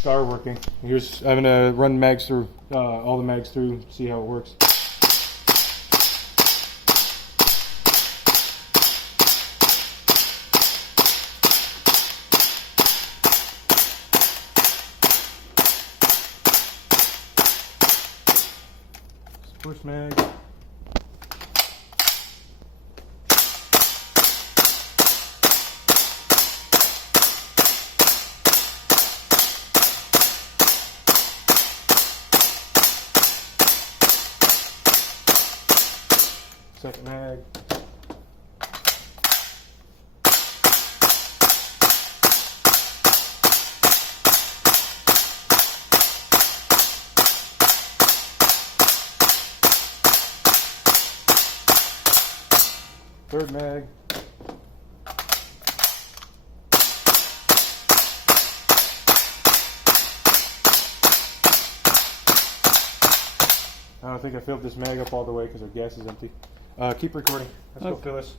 star working. I'm gonna run mags through, all the mags through, see how it works. First mag. Second mag. Third mag. I don't think I filled this mag up all the way because our gas is empty. Keep recording. Let's go fill this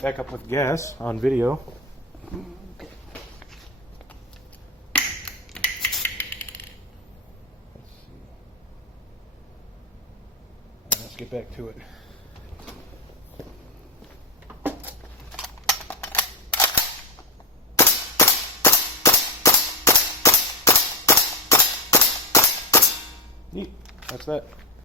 back up with gas on video. Okay. Let's get back to it. Neat. That's that.